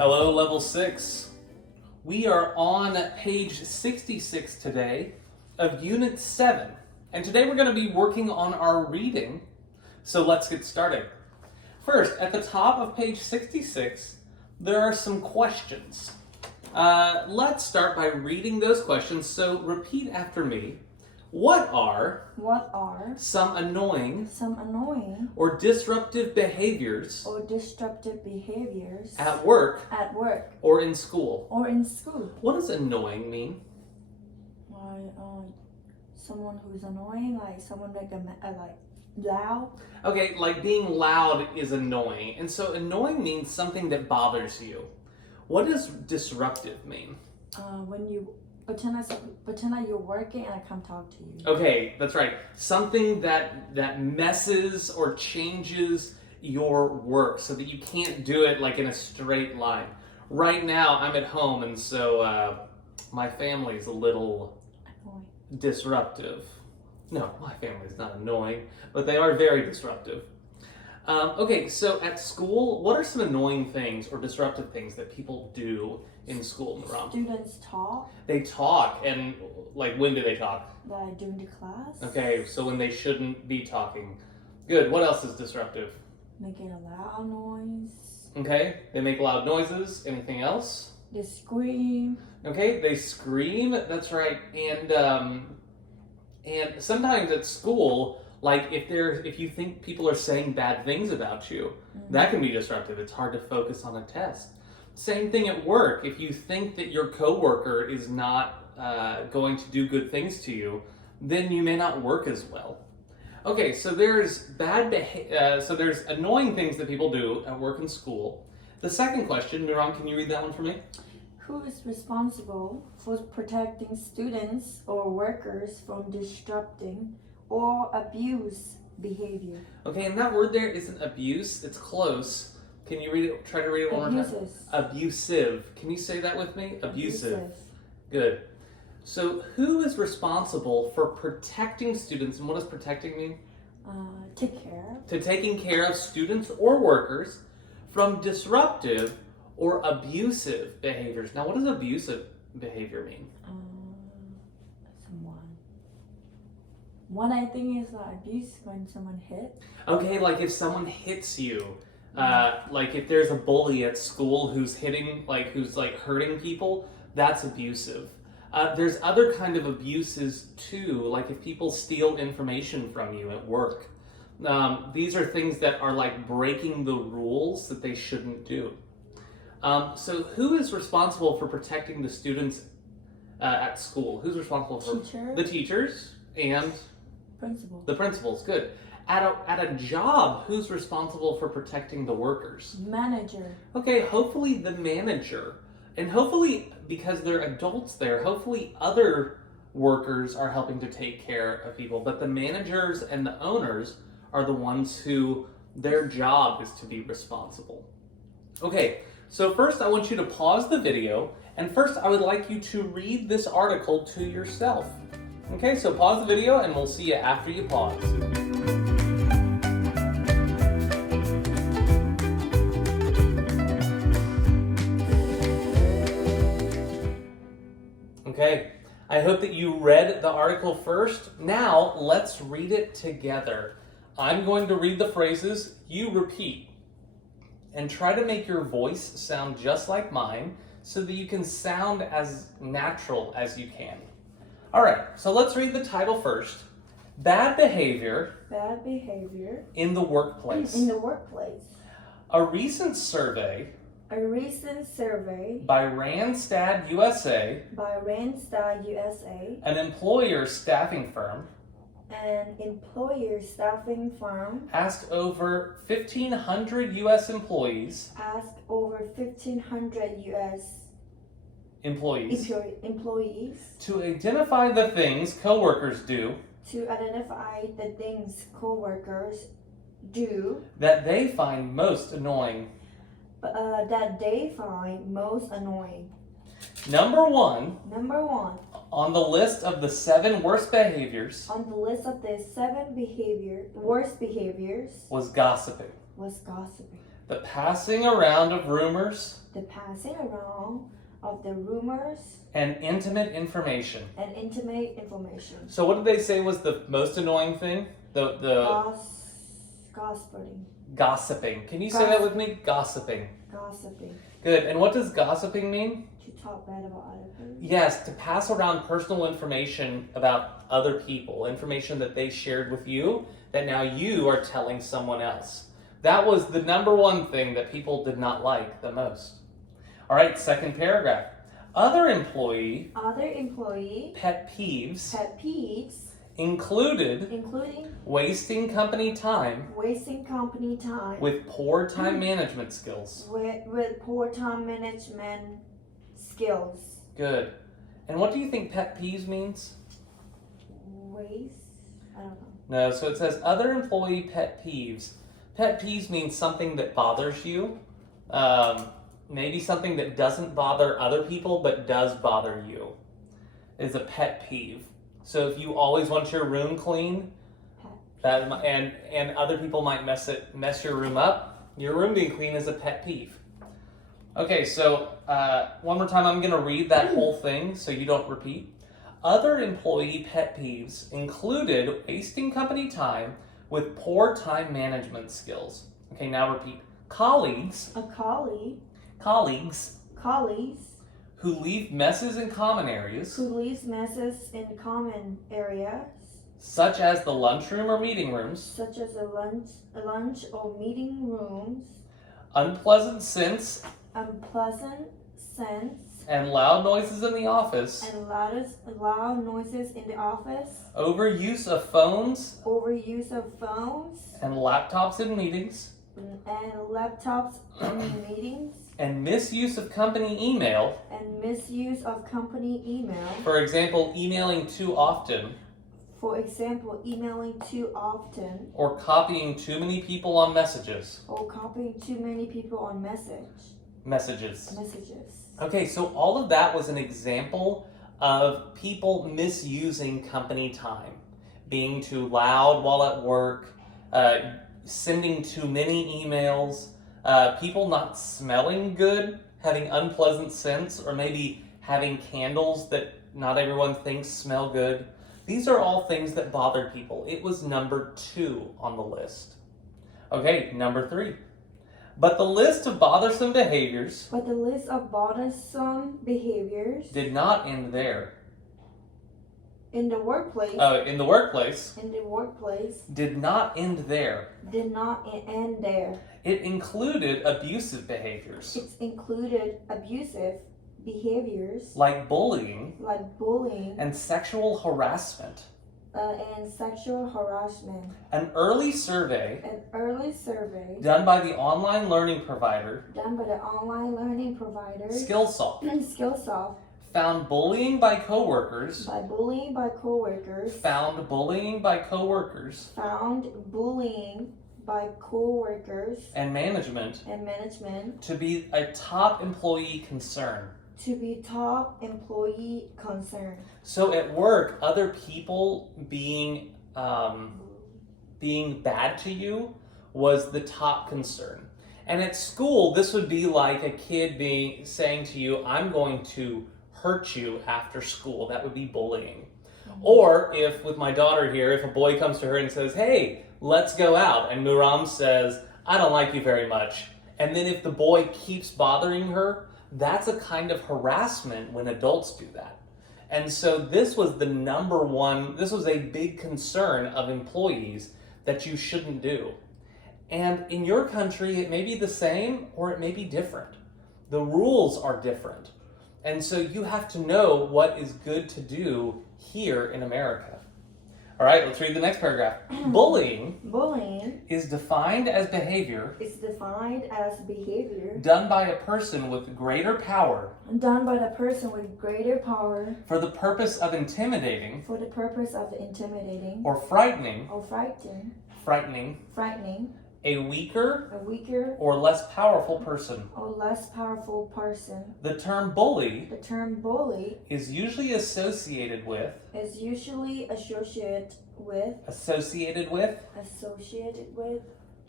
Hello, Level 6. We are on page 66 today of Unit 7. And today we're going to be working on our reading. So let's get started. First, at the top of page 66, there are some questions. Let's start by reading those questions. So repeat after me. What are some annoying or disruptive behaviors at work or in school? What does annoying mean? Someone who's annoying, like someone like loud. Okay, like being loud is annoying. And so annoying means something that bothers you. What does disruptive mean? When you pretend like you're working and I come talk to you. Okay, that's right. Something that messes or changes your work so that you can't do it like in a straight line. Right now, I'm at home, and so my family's a little disruptive. No, my family's not annoying, but they are very disruptive. Okay, so at school, what are some annoying things or disruptive things that people do in school, Miram? Students talk. They talk, and like when do they talk? Like during the class. Okay, so when they shouldn't be talking. Good. What else is disruptive? Making a loud noise. Okay, they make loud noises. Anything else? They scream. Okay, they scream. That's right. And sometimes at school, like if you think people are saying bad things about you, that can be disruptive. It's hard to focus on a test. Same thing at work. If you think that your coworker is not going to do good things to you, then you may not work as well. Okay, so there's there's annoying things that people do at work and school. The second question, Miran, can you read that one for me? Who is responsible for protecting students or workers from disrupting or abuse behavior? Okay, and that word there isn't abuse, it's close. Can you read it? Try to read it one more time. Abusive. Can you say that with me? Abusive. Good. So who is responsible for protecting students, and what does protecting mean? Take care. To taking care of students or workers from disruptive or abusive behaviors. Now, what does abusive behavior mean? One I think is abuse when someone hits. Okay, like if someone hits you, like if there's a bully at school who's hurting people, that's abusive. There's other kind of abuses too, like if people steal information from you at work. These are things that are like breaking the rules that they shouldn't do. So who is responsible for protecting the students at school? Who's responsible for the teachers and the principals? Good. At a job, who's responsible for protecting the workers? Manager. Okay, hopefully the manager. And hopefully, because they're adults there, hopefully other workers are helping to take care of people. But the managers and the owners are the ones who their job is to be responsible. Okay, so first I want you to pause the video, and first I would like you to read this article to yourself. Okay, so pause the video and we'll see you after you pause. Okay, I hope that you read the article first. Now, let's read it together. I'm going to read the phrases, you repeat. And try to make your voice sound just like mine so that you can sound as natural as you can. All right, so let's read the title first. Bad behavior in the workplace. A recent survey by Randstad USA, an employer staffing firm, asked over 1,500 U.S. employees to identify the things coworkers do that they find most annoying. Number one on the list of the 7 worst behaviors worst behaviors was gossiping. The passing around of rumors the passing around of the rumors and intimate information. and intimate information. So what did they say was the most annoying thing? The Gossiping. gossiping. Can you say that with me? Gossiping. Gossiping. Good. And what does gossiping mean? To talk bad about other people. Yes, to pass around personal information about other people, information that they shared with you that now you are telling someone else. That was the number one thing that people did not like the most. All right, second paragraph. Other employee pet peeves included including wasting company time wasting company time with poor time management skills. with poor time management skills. Good. And what do you think pet peeves means? Waste? I don't know. No, so it says other employee pet peeves. Pet peeves means something that bothers you. Maybe something that doesn't bother other people but does bother you is a pet peeve. So if you always want your room clean, and other people might mess your room up, your room being clean is a pet peeve. Okay, so one more time, I'm going to read that whole thing so you don't repeat. Other employee pet peeves included wasting company time with poor time management skills. Okay, now repeat. Colleagues who leave messes in common areas, such as the lunchroom or meeting rooms, unpleasant scents and loud noises in the office, overuse of phones and laptops in meetings, and misuse of company email, for example, emailing too often, or copying too many people on messages. Messages. Okay, so all of that was an example of people misusing company time, being too loud while at work, sending too many emails, people not smelling good, having unpleasant scents, or maybe having candles that not everyone thinks smell good. These are all things that bother people. It was number 2 on the list. Okay, number 3. But the list of bothersome behaviors did not end there. In the workplace. Did not end there. Did not end there. It included abusive behaviors. It included abusive behaviors. Like bullying. And sexual harassment. An early survey. Done by the online learning provider. Skillsoft. Found bullying by coworkers. Found bullying by coworkers. And management. To be a top employee concern. So at work, other people being bad to you was the top concern. And at school, this would be like a kid saying to you, I'm going to hurt you after school. That would be bullying. Or if, with my daughter here, if a boy comes to her and says, hey, let's go out, and Muram says, I don't like you very much. And then if the boy keeps bothering her, that's a kind of harassment when adults do that. And so this was the number one, this was a big concern of employees that you shouldn't do. And in your country, it may be the same or it may be different. The rules are different. And so you have to know what is good to do here in America. All right, let's read the next paragraph. Bullying is defined as behavior done by a person with greater power for the purpose of intimidating or frightening a weaker or less powerful person. The term bully is usually associated with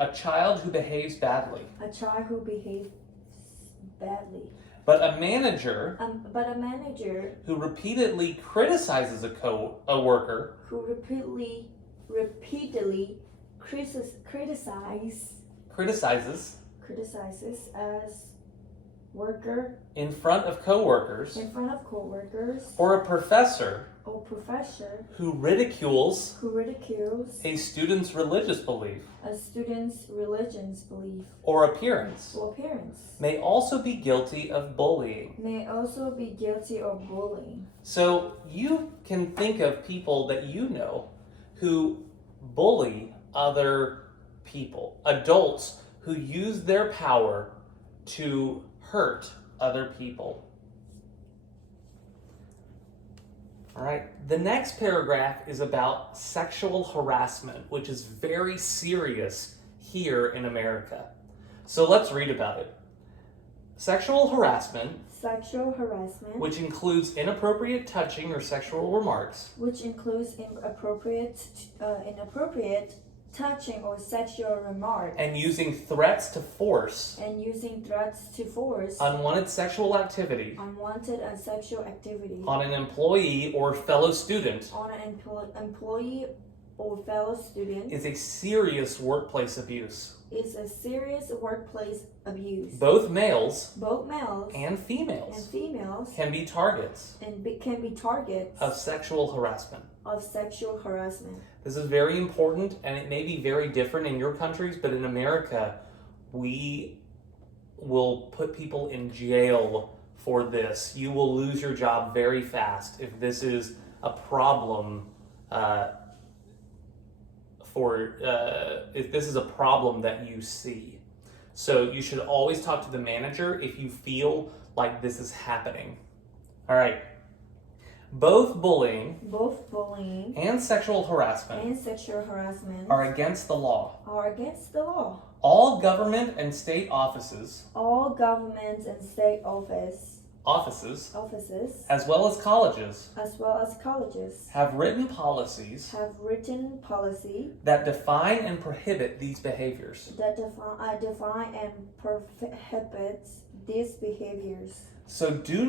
A child who behaves badly. A child who behaves badly. But a manager But a manager who repeatedly criticizes a worker who repeatedly criticizes as worker in front of coworkers, in front of coworkers, or a professor or professor who ridicules who ridicules a student's religious belief a student's religion's belief or appearance or appearance may also be guilty of bullying. may also be guilty of bullying. So you can think of people that you know who bully other people, adults who use their power to hurt other people. All right, the next paragraph is about sexual harassment, which is very serious here in America. So let's read about it. Sexual harassment, Sexual harassment, which includes inappropriate touching or sexual remarks, which includes inappropriate touching or sexual remarks, and using threats to force and using threats to force unwanted sexual activity unwanted and sexual activity on an employee or fellow student on an employee or fellow student is a serious workplace abuse. is a serious workplace abuse. Both males Both males and females females can be targets can be targets of sexual harassment. of sexual harassment. This is very important, and it may be very different in your countries, but in America, we will put people in jail for this. You will lose your job very fast if this is a problem. If this is a problem that you see. So you should always talk to the manager if you feel like this is happening. All right. Both bullying and sexual harassment and sexual harassment are against the law. are against the law. All government and state offices, All governments and state offices, as well as colleges, as well as colleges, have written policies have written policy that define and prohibit these behaviors. that define and prohibits these behaviors. So do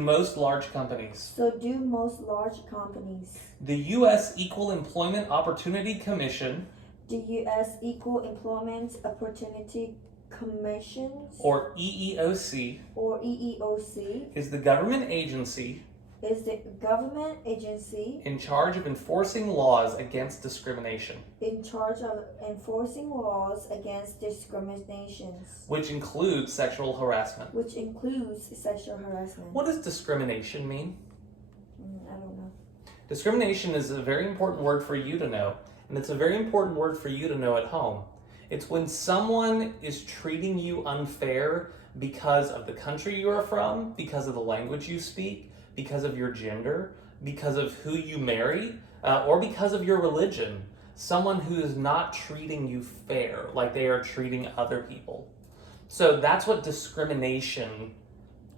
most large companies. So do most large companies. The U.S. Equal Employment Opportunity Commission, The U.S. Equal Employment Opportunity Commission, or EEOC, or EEOC, is the government agency is the government agency in charge of enforcing laws against discrimination, in charge of enforcing laws against discriminations, which includes sexual harassment. which includes sexual harassment. What does discrimination mean? I don't know. Discrimination is a very important word for you to know, and it's a very important word for you to know at home. It's when someone is treating you unfair because of the country you are from, because of the language you speak, because of your gender, because of who you marry, or because of your religion. Someone who is not treating you fair, like they are treating other people. So that's what discrimination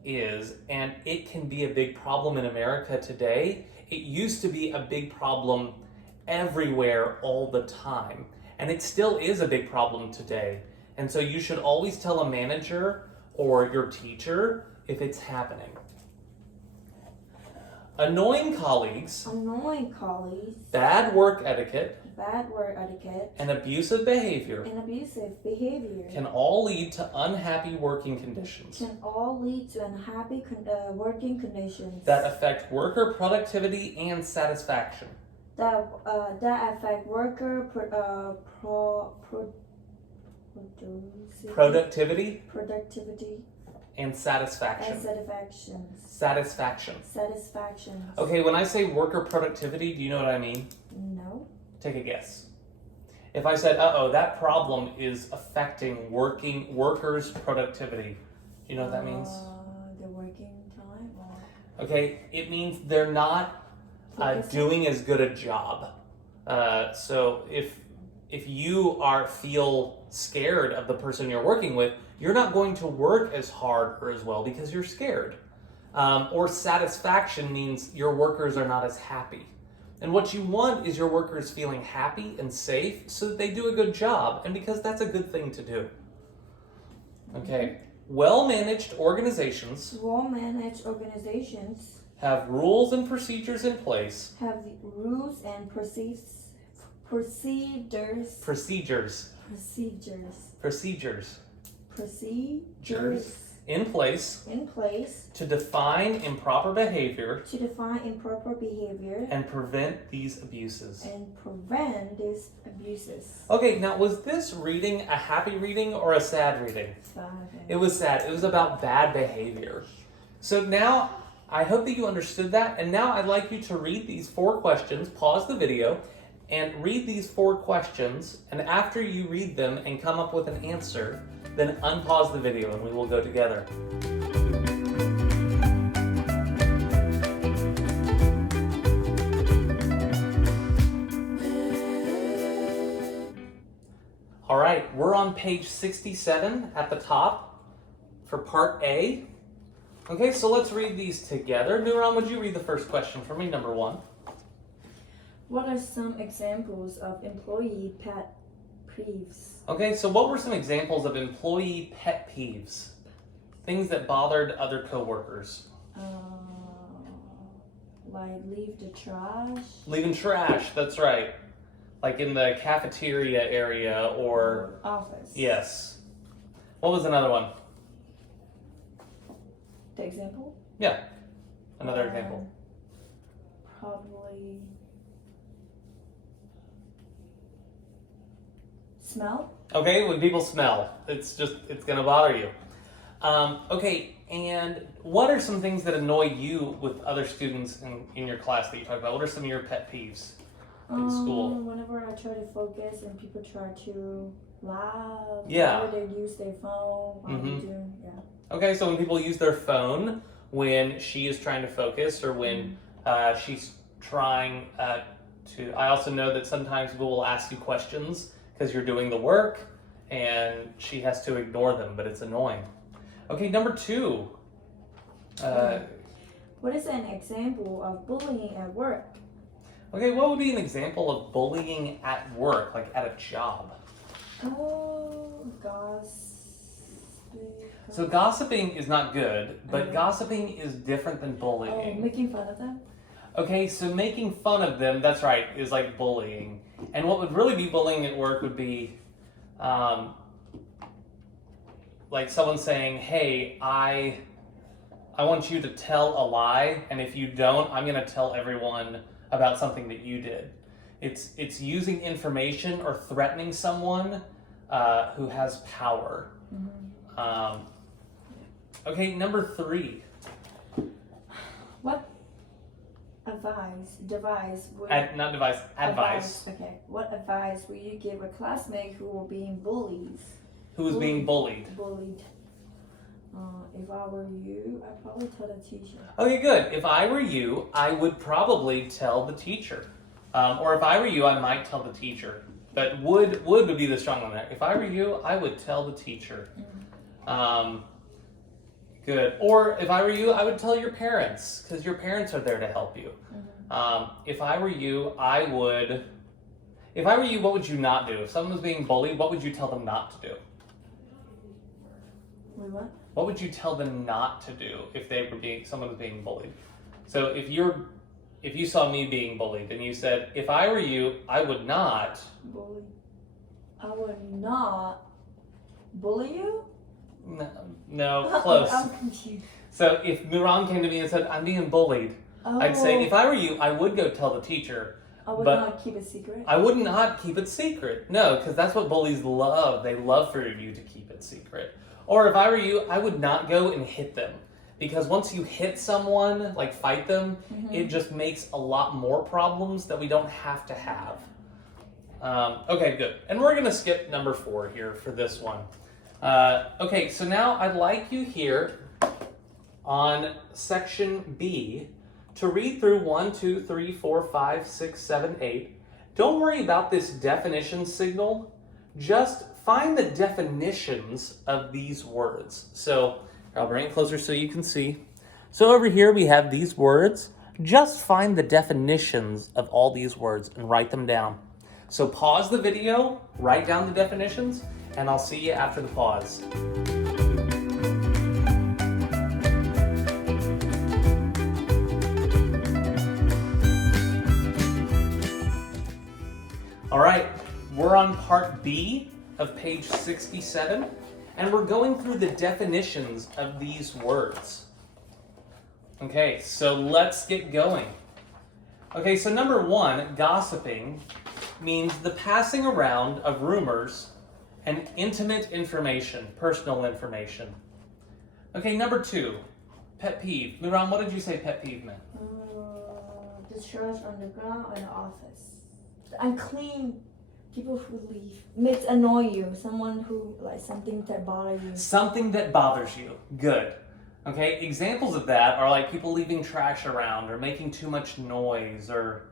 is, and it can be a big problem in America today. It used to be a big problem everywhere all the time, and it still is a big problem today. And so you should always tell a manager or your teacher if it's happening. Annoying colleagues, bad work etiquette, and abusive behavior can all lead to unhappy working conditions that affect worker productivity and satisfaction. that affect worker Productivity productivity and satisfaction. and Satisfaction. satisfaction. Okay, when I say worker productivity, do you know what I mean? No. Take a guess. If I said, that problem is affecting workers' productivity, do you know what that means? The working time or Okay, it means they're not doing as good a job. So if you feel scared of the person you're working with, you're not going to work as hard or as well because you're scared. Or satisfaction means your workers are not as happy. And what you want is your workers feeling happy and safe so that they do a good job, and because that's a good thing to do. Okay, well-managed organizations Well-managed organizations have rules and procedures in place. have rules and procedures. Procedures in place in place to define improper behavior to define improper behavior and prevent these abuses. these abuses. Okay, now was this reading a happy reading or a sad reading? It was sad. It was about bad behavior. So now, I hope that you understood that, and now I'd like you to read these 4 questions, pause the video, and read these 4 questions, and after you read them and come up with an answer, then unpause the video and we will go together. All right, we're on page 67 at the top for part A. Okay, so let's read these together. Nuran, would you read the first question for me, number 1? What are some examples of employee pet peeves? Okay, so what were some examples of employee pet peeves? Things that bothered other coworkers. Like leave the trash. Leaving trash, that's right. Like in the cafeteria area or... office. Yes. What was another one? The example? Yeah, another example. Probably... smell? Okay, when people smell, it's gonna bother you. Okay, and what are some things that annoy you with other students in your class that you talk about? What are some of your pet peeves in school? Whenever I try to focus and people try to laugh, Yeah. whenever they use their phone, Okay, so when people use their phone when she is trying to focus or when she's trying to... I also know that sometimes people will ask you questions because you're doing the work and she has to ignore them, but it's annoying. Okay, number 2. What is an example of bullying at work? Okay, what would be an example of bullying at work, like at a job? Oh, gossiping. So gossiping is not good, but gossiping is different than bullying. Oh, making fun of them? Okay, so making fun of them, that's right, is like bullying. And what would really be bullying at work would be like someone saying, hey, I want you to tell a lie, and if you don't, I'm going to tell everyone about something that you did. It's using information or threatening someone who has power. Okay, number 3. What advice Okay. What advice would you give a classmate who were being bullied? Who was being bullied? If I were you, I'd probably tell the teacher. Okay, good. If I were you, I would probably tell the teacher. Or if I were you, I might tell the teacher. But would be the strong one there. If I were you, I would tell the teacher. Good. Or if I were you, I would tell your parents, because your parents are there to help you. If I were you, if I were you, what would you not do? If someone was being bullied, what would you tell them not to do? Wait, what? What would you tell them not to do if someone was being bullied? So if you saw me being bullied and you said, if I were you, I would not bully. I would not bully you? No, close. I'm confused. So if Nuran came to me and said, I'm being bullied, I'd say, if I were you, I would go tell the teacher. I would not keep it secret? I would not keep it secret. No, because that's what bullies love. They love for you to keep it secret. Or if I were you, I would not go and hit them. Because once you hit someone, like fight them, it just makes a lot more problems that we don't have to have. Okay, good. And we're going to skip number 4 here for this one. Okay, so now I'd like you here on section B to read through 1, 2, 3, 4, 5, 6, 7, 8. Don't worry about this definition signal. Just find the definitions of these words. So I'll bring it closer so you can see. So over here we have these words. just find the definitions of all these words and write them down. So pause the video, write down the definitions, and I'll see you after the pause. All right, we're on part B of page 67, and we're going through the definitions of these words. Okay, so let's get going. Okay, so number one, gossiping means the passing around of rumors and intimate information, personal information. Okay, number two, pet peeve. Miran, what did you say pet peeve meant? Discharge on the ground or in the office. Unclean people who leave. Makes annoy you. Someone who, like, something that bothers you. Something that bothers you. Good. Okay, examples of that are like people leaving trash around or making too much noise, or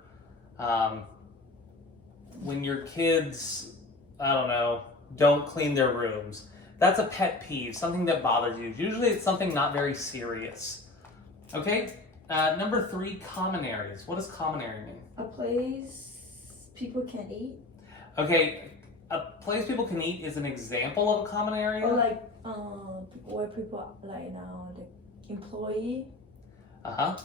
when your kids, I don't know, don't clean their rooms. That's a pet peeve, something that bothers you. Usually it's something not very serious. Okay, number three, common areas. What does common area mean? A place people can eat. Okay, a place people can eat is an example of a common area? Or like where people, like now, the employee. Uh-huh.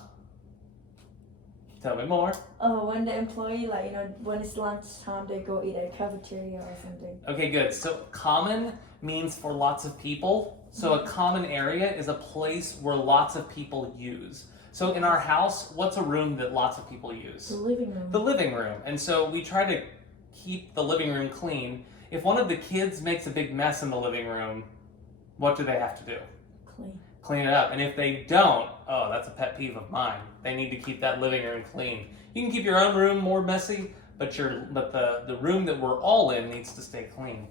Tell me more. When the employee, like, you know, when it's lunchtime, they go eat at a cafeteria or something. Okay, good. So common means for lots of people. So a common area is a place where lots of people use. So in our house, what's a room that lots of people use? The living room. The living room. And so we try to keep the living room clean. If one of the kids makes a big mess in the living room, what do they have to do? Clean it up. And if they don't, oh, that's a pet peeve of mine. They need to keep that living room clean. You can keep your own room more messy, but the room that we're all in needs to stay clean.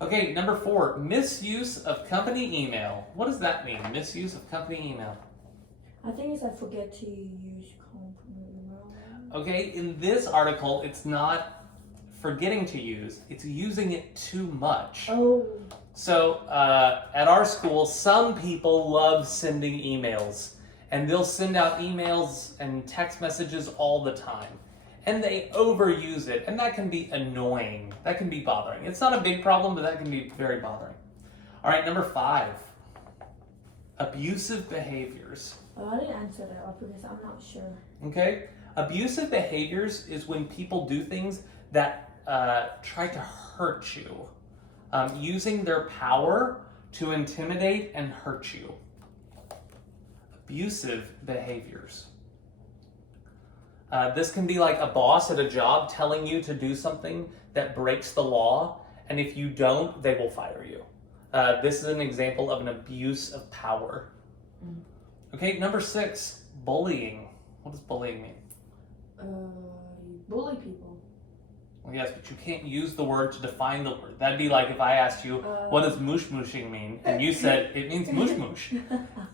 Okay, number four, misuse of company email. What does that mean, misuse of company email? I think it's I forget to use company email. Okay, in this article, it's not forgetting to use, it's using it too much. Oh. So at our school, some people love sending emails, and they'll send out emails and text messages all the time. And they overuse it, and that can be annoying. That can be bothering. It's not a big problem, but that can be very bothering. All right, number five, abusive behaviors. Oh, I didn't answer that because I'm not sure. Okay, abusive behaviors is when people do things that try to hurt you. Using their power to intimidate and hurt you. Abusive behaviors. This can be like a boss at a job telling you to do something that breaks the law, and if you don't, they will fire you. This is an example of an abuse of power. Okay, number six, bullying. What does bullying mean? You bully people. Well, yes, but you can't use the word to define the word. That'd be like if I asked you, what does moosh-mooshing mean? And you said, it means moosh-moosh.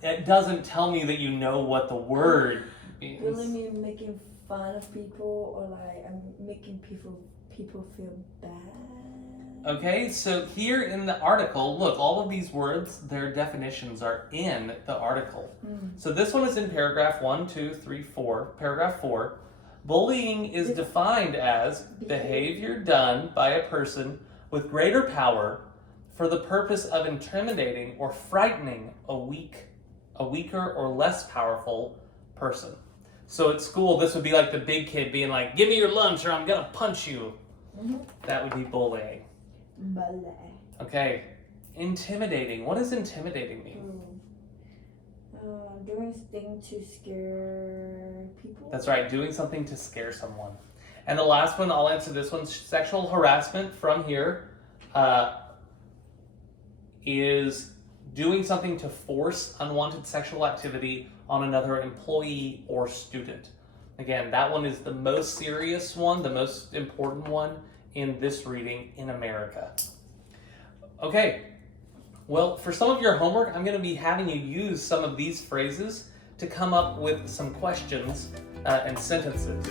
It doesn't tell me that you know what the word means. Bully means making fun of people, or like making people feel bad. Okay, so here in the article, look, all of these words, their definitions are in the article. So this one is in paragraph 1, 2, 3, 4. Paragraph 4. Bullying is defined as behavior done by a person with greater power for the purpose of intimidating or frightening a weaker or less powerful person. So at school, this would be like the big kid being like, give me your lunch or I'm gonna punch you. That would be bullying. Okay, intimidating. What does intimidating mean? Doing things to scare people. That's right, doing something to scare someone. And the last one, I'll answer this one. Sexual harassment from here is doing something to force unwanted sexual activity on another employee or student. Again, that one is the most serious one, the most important one in this reading in America. Okay, well, for some of your homework, I'm going to be having you use some of these phrases to come up with some questions and sentences.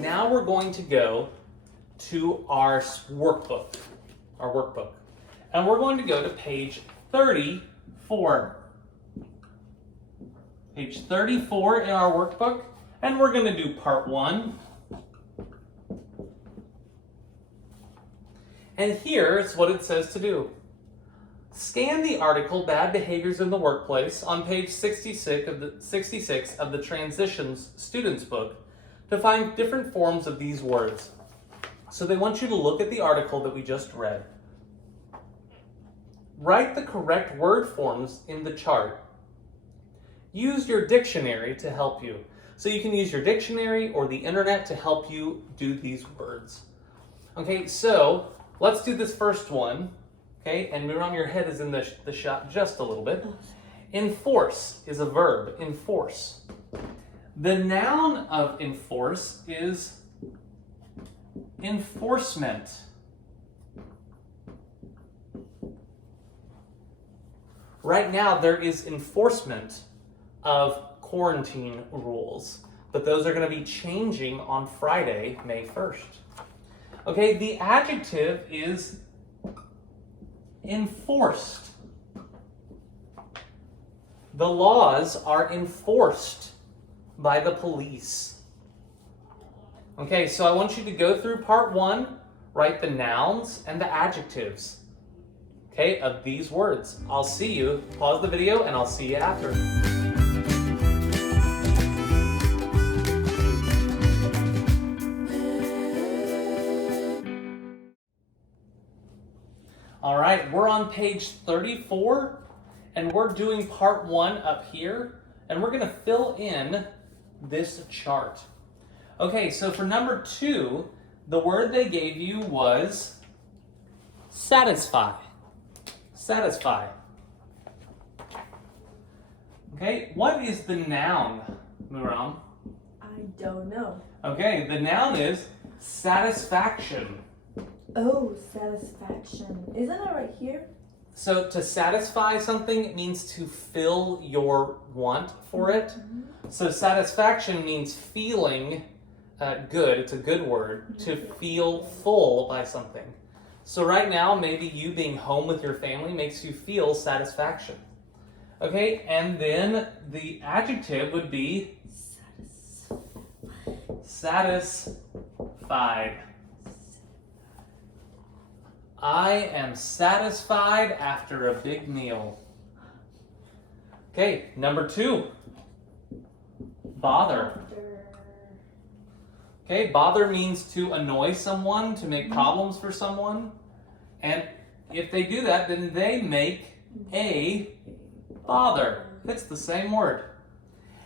Now we're going to go to our workbook. our workbook. And we're going to go to page 34. Page 34 in our workbook, and we're going to do part 1. And here's what it says to do. Scan the article Bad Behaviors in the Workplace on page 66 of the Transitions Students Book to find different forms of these words. So they want you to look at the article that we just read. Write the correct word forms in the chart. Use your dictionary to help you. So you can use your dictionary or the internet to help you do these words. Okay, so let's do this first one. Okay, and Miram, your head is in the shot just a little bit. Enforce is a verb, enforce. The noun of enforce is enforcement. Right now there is enforcement of quarantine rules, but those are going to be changing on Friday, May 1st. Okay, the adjective is enforced. The laws are enforced by the police. Okay, so I want you to go through part 1, write the nouns and the adjectives, okay, of these words. I'll see you. Pause the video and I'll see you after. All right, we're on page 34, and we're doing part 1 up here, and we're gonna fill in this chart. Okay, so for number 2, the word they gave you was satisfy. Satisfy. Okay, what is the noun, Miram? I don't know. Okay, the noun is satisfaction. Oh, satisfaction. Isn't it right here? So to satisfy something, it means to fill your want for it. Mm-hmm. So satisfaction means feeling good. It's a good word, to feel full by something. So right now, maybe you being home with your family makes you feel satisfaction. Okay, and then the adjective would be satisfied. I am satisfied after a big meal. Okay, number 2. Bother. Okay, bother means to annoy someone, to make problems for someone. And if they do that, then they make a bother. It's the same word.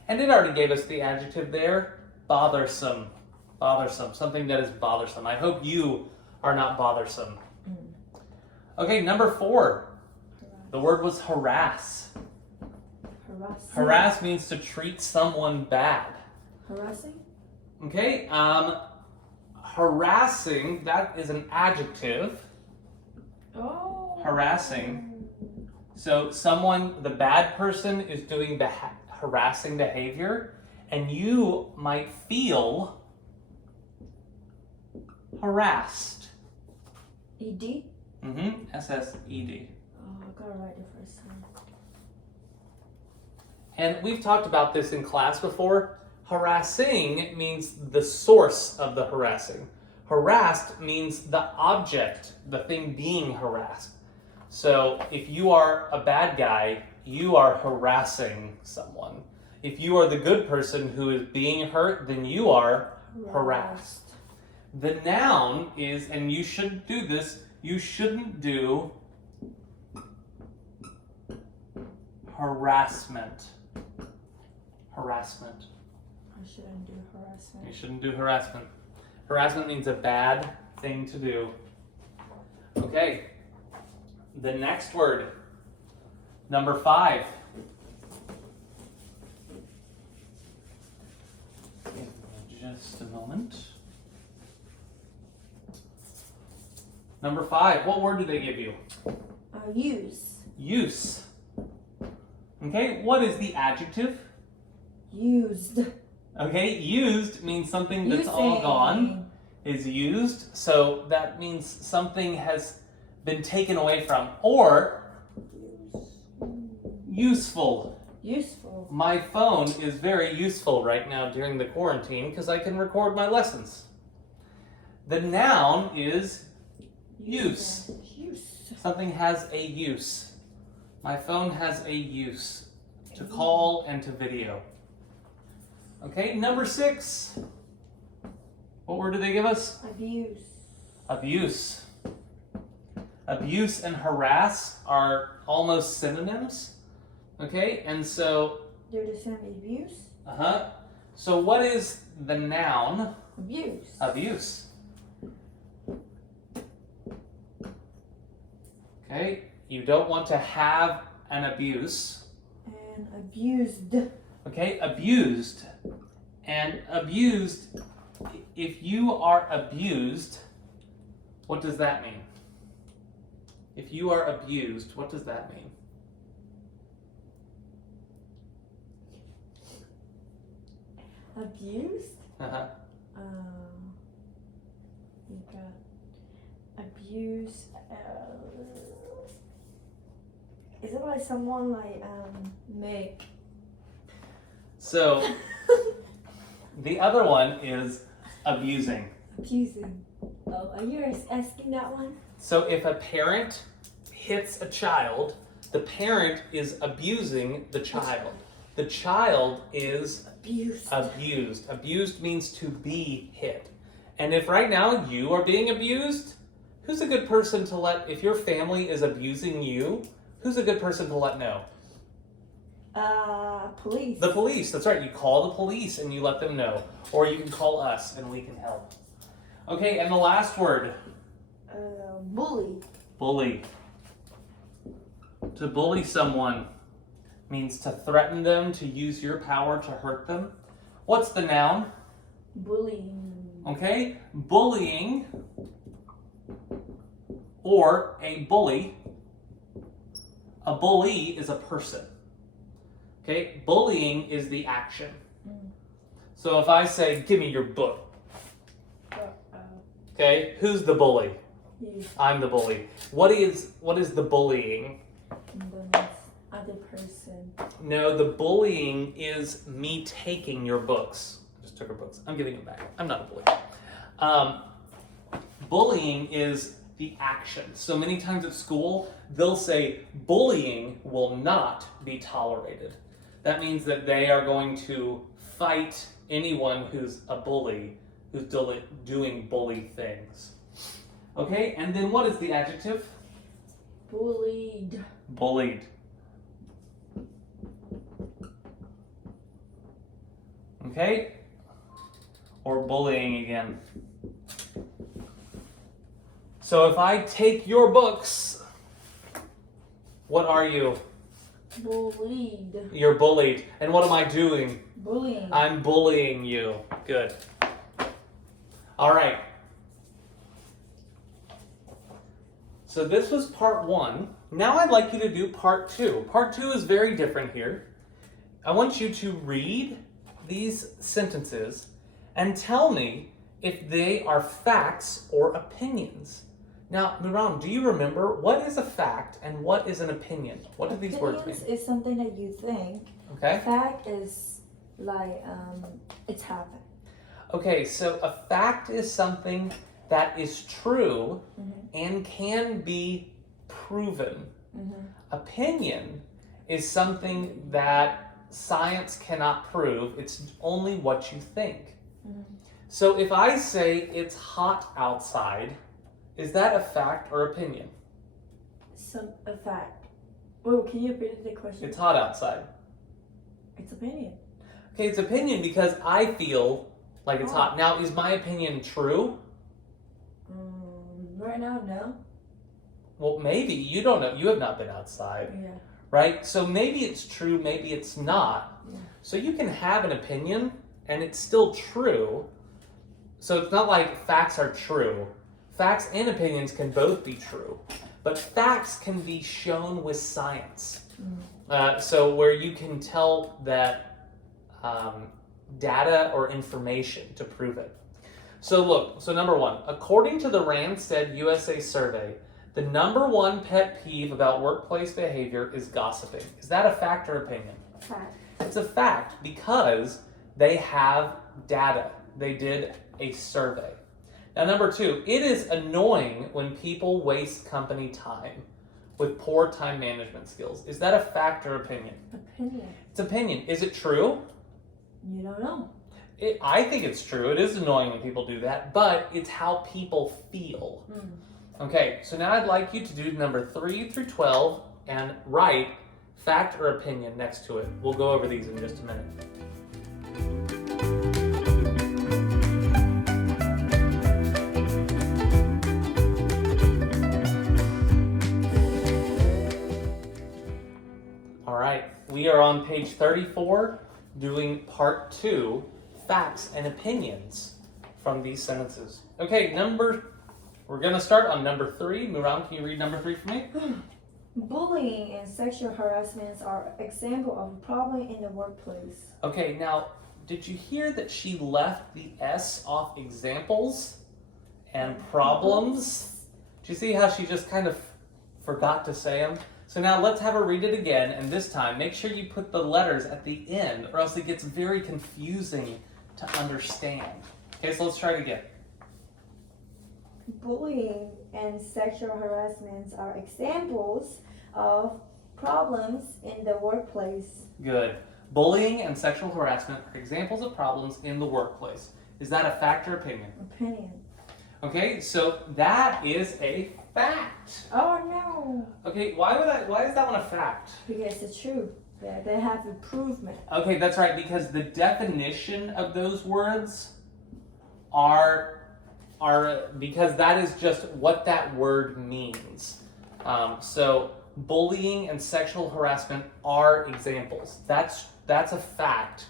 And it already gave us the adjective there, bothersome. Bothersome, something that is bothersome. I hope you are not bothersome. Okay, number 4. The word was harass. Harassing. Harass means to treat someone bad. Harassing? Okay, harassing, that is an adjective. Oh. Harassing. So someone, the bad person, is doing harassing behavior, and you might feel harassed. ED? S-S-E-D. Oh, I gotta write it first time. And we've talked about this in class before. Harassing means the source of the harassing. Harassed means the object, the thing being harassed. So if you are a bad guy, you are harassing someone. If you are the good person who is being hurt, then you are harassed. The noun is, and you shouldn't do this, you shouldn't do harassment. Harassment. I shouldn't do harassment. You shouldn't do harassment. Harassment means a bad thing to do. Okay. The next word, number 5. Just a moment. Number 5, what word do they give you? Use. Use. Okay, what is the adjective? Used. Okay, used means something that's all gone is used. So that means something has been taken away from, or useful. Useful. My phone is very useful right now during the quarantine because I can record my lessons. The noun is use. Use. Something has a use. My phone has a use to call and to video. Okay, number 6. What word do they give us? Abuse. Abuse. Abuse and harass are almost synonyms. Okay, and so... They're the same. Abuse. So what is the noun? Abuse. Abuse. Okay, you don't want to have an abuse. And abused. Okay, abused. And abused, if you are abused, what does that mean? If you are abused, what does that mean? Abused? Uh-huh. You got abuse. Is it like someone like make? So, the other one is abusing. Abusing. Oh, are you asking that one? So if a parent hits a child, the parent is abusing the child. The child is Abused. abused. Abused means to be hit. And if right now you are being abused, who's a good person to let, if your family is abusing you, who's a good person to let know? Police. The police, that's right. You call the police and you let them know. Or you can call us and we can help. Okay, and the last word. Bully. Bully. To bully someone means to threaten them, to use your power to hurt them. What's the noun? Bullying. Okay, bullying or a bully. A bully is a person. Okay, bullying is the action. So if I say, give me your book. Okay, who's the bully? You. I'm the bully. What is the bullying? The other person. No, the bullying is me taking your books. I just took her books. I'm giving them back. I'm not a bully. Bullying is the action. So many times at school, they'll say bullying will not be tolerated. That means that they are going to fight anyone who's a bully, who's doing bully things. Okay, and then what is the adjective? Bullied. Bullied. Okay? Or bullying again. So if I take your books, what are you? Bullied. You're bullied. And what am I doing? Bullying. I'm bullying you. Good. All right. So this was part 1. Now I'd like you to do part 2. Part 2 is very different here. I want you to read these sentences and tell me if they are facts or opinions. Now, Miran, do you remember what is a fact and what is an opinion? What do these words mean? Opinions is something that you think. Okay. Fact is like it's happened. Okay, so a fact is something that is true and can be proven. Opinion is something that science cannot prove. It's only what you think. So if I say it's hot outside, is that a fact or opinion? A fact. Well, can you repeat the question? It's hot outside. It's opinion. Okay, it's opinion because I feel like it's hot. Now, is my opinion true? Right now, no. Well, maybe. You don't know. You have not been outside. Yeah. Right? So maybe it's true, maybe it's not. Yeah. So you can have an opinion and it's still true. So it's not like facts are true. Facts and opinions can both be true. But facts can be shown with science. So where you can tell that data or information to prove it. So look, so number 1, according to the Randstad USA survey, The number one pet peeve about workplace behavior is gossiping. Is that a fact or opinion? Fact. It's a fact because they have data. They did a survey. Now, number two, it is annoying when people waste company time with poor time management skills. Is that a fact or opinion? Opinion. It's opinion. Is it true? You don't know. I think it's true. It is annoying when people do that, but it's how people feel. Okay, so now I'd like you to do number 3 through 12 and write fact or opinion next to it. We'll go over these in just a minute. All right, we are on page 34 doing part 2, facts and opinions from these sentences. Okay, we're going to start on number 3. Muran, can you read number 3 for me? Bullying and sexual harassment are example of problem in the workplace. Okay, now, did you hear that she left the S off examples and problems? Do you see how she just kind of forgot to say them? So now let's have her read it again, and this time make sure you put the letters at the end, or else it gets very confusing to understand. Okay, so let's try it again. Bullying and sexual harassment are examples of problems in the workplace. Good. Bullying and sexual harassment are examples of problems in the workplace. Is that a fact or opinion? Opinion. Okay, so that is a fact. Oh no. Okay, why is that one a fact? Because it's true. They have improvement. Okay, that's right, because the definition of those words are because that is just what that word means. So bullying and sexual harassment are examples. That's a fact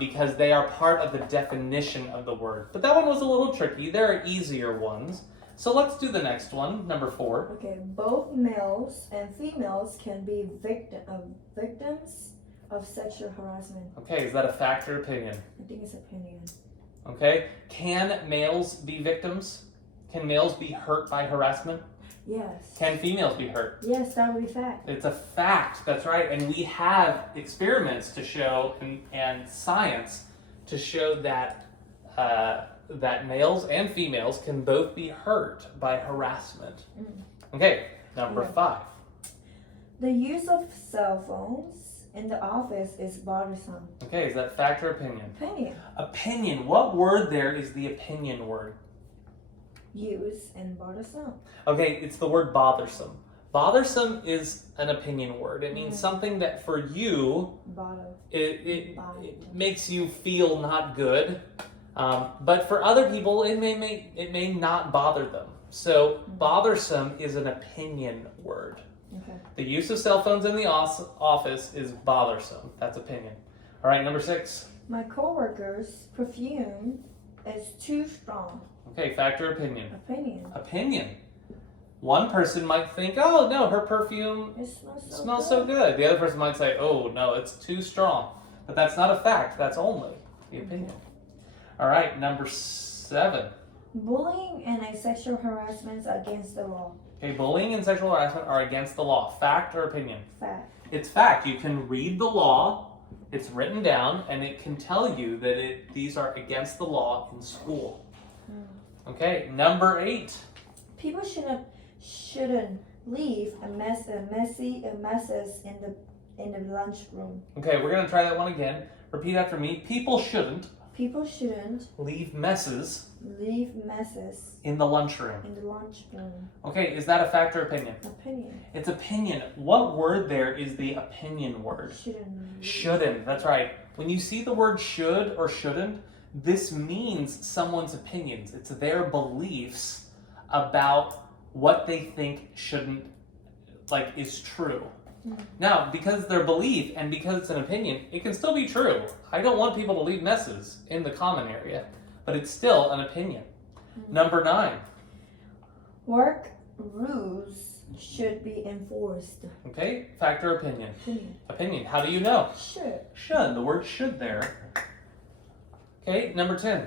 because they are part of the definition of the word. But that one was a little tricky. There are easier ones. So let's do the next one, number 4. Okay, both males and females can be victims of sexual harassment. Okay, is that a fact or opinion? I think it's opinion. Okay, can males be victims? Can males be hurt by harassment? Yes. Can females be hurt? Yes, that would be fact. It's a fact, that's right. And we have experiments to show and science to show that that males and females can both be hurt by harassment. Okay, number 5. The use of cell phones in the office is bothersome. Okay, is that fact or opinion? Opinion. Opinion. What word there is the opinion word? Use and bothersome. Okay, it's the word bothersome. Bothersome is an opinion word. It means something that for you, it makes you feel not good. But for other people, it may not bother them. So bothersome is an opinion word. Okay. The use of cell phones in the office is bothersome. That's opinion. All right, number 6. My coworker's perfume is too strong. Okay, fact or opinion? Opinion. Opinion. One person might think, oh no, her perfume It smells so good. The other person might say, oh no, it's too strong. But that's not a fact. That's only the opinion. All right, number 7. Bullying and sexual harassment are against the law. Okay, bullying and sexual harassment are against the law. Fact or opinion? Fact. It's fact. You can read the law. It's written down, and it can tell you that these are against the law in school. Okay, number 8. People shouldn't leave messes in the lunchroom. Okay, we're gonna try that one again. Repeat after me. People shouldn't leave messes in the lunchroom. the lunchroom. Okay, is that a fact or opinion? Opinion. It's opinion. What word there is the opinion word? Shouldn't. That's right. When you see the word should or shouldn't, this means someone's opinions. It's their beliefs about what they think shouldn't, is true. Now, because it's their belief and because it's an opinion, it can still be true. I don't want people to leave messes in the common area, but it's still an opinion. Number 9. Work rules should be enforced. Okay, fact or opinion? Opinion. Opinion. How do you know? Should. Should. The word should there. Okay, number 10.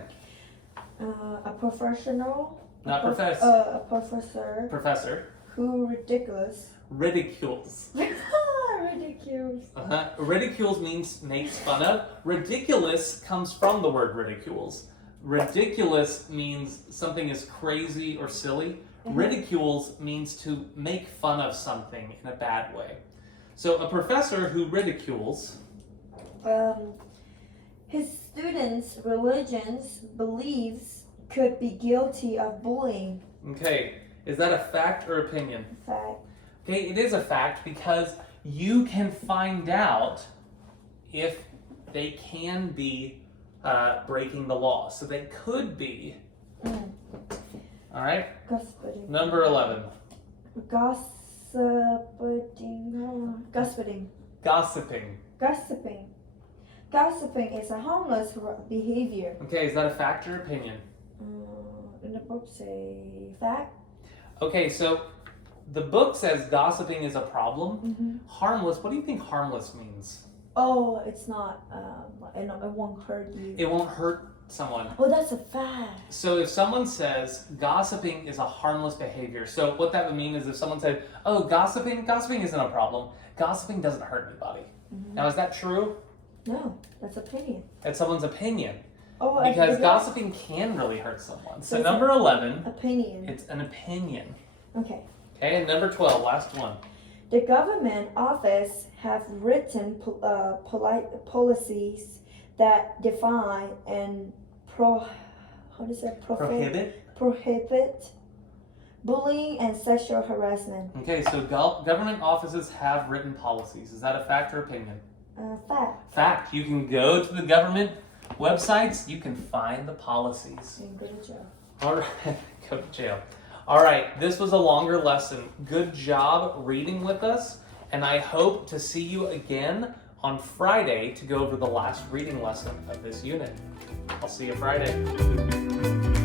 A professional Not profess. A professor Professor. who ridiculous. Ridicules. Ridiculous. Ridicules means makes fun of. Ridiculous comes from the word ridicules. Ridiculous means something is crazy or silly. Ridicules means to make fun of something in a bad way. So a professor who ridicules. His students' religions, beliefs could be guilty of bullying. Okay, is that a fact or opinion? Fact. Okay, it is a fact because you can find out if they can be breaking the law. So they could be. All right. Gossiping. Number 11. Gossiping. Gossiping. Gossiping is a harmless behavior. Okay, is that a fact or opinion? In the book say fact. Okay, so the book says gossiping is a problem. Harmless, what do you think harmless means? Oh, it's not. It won't hurt you. It won't hurt someone. Oh, that's a fact. So if someone says gossiping is a harmless behavior, so what that would mean is if someone said, oh, gossiping isn't a problem. Gossiping doesn't hurt anybody. Now, is that true? No, that's opinion. That's someone's opinion. Oh, Because gossiping can really hurt someone. So it's number 11, opinion. it's an opinion. Okay. Okay, and number 12, last one. The government office have written policies that define and prohibit bullying and sexual harassment. Okay, so government offices have written policies. Is that a fact or opinion? Fact. Fact. You can go to the government websites, you can find the policies. And go to jail. All right, go to jail. All right, this was a longer lesson. Good job reading with us, and I hope to see you again on Friday to go over the last reading lesson of this unit. I'll see you Friday.